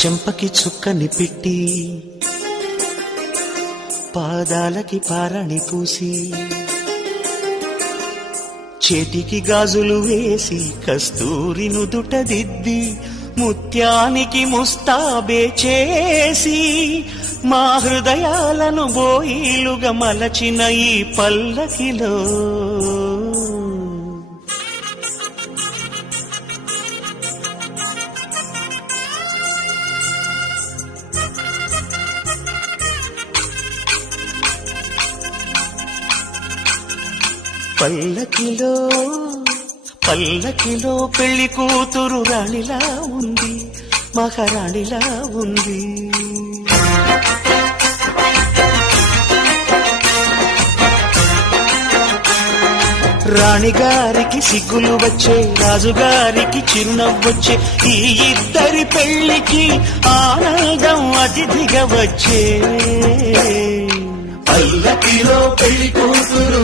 చెంపకి చుక్కని పెట్టి పాదాలకి పారణి పూసి చేతికి గాజులు వేసి కస్తూరి నుదుట దిద్ది ముత్యానికి ముస్తాబే చేసి మా హృదయాలను బోయిలుగా మలచిన ఈ పల్లకిలో పల్లకిలో పల్లకిలో పెళ్లి కూతురు రాణిలా ఉంది, మహారాణిలా ఉంది. రాణిగారికి సిగ్గులు వచ్చే, రాజుగారికి చిరునవ్వొచ్చే, ఈ ఇద్దరి పెళ్లికి ఆనందం అతిథిగా వచ్చే. పల్లకిలో పెళ్లి కూతురు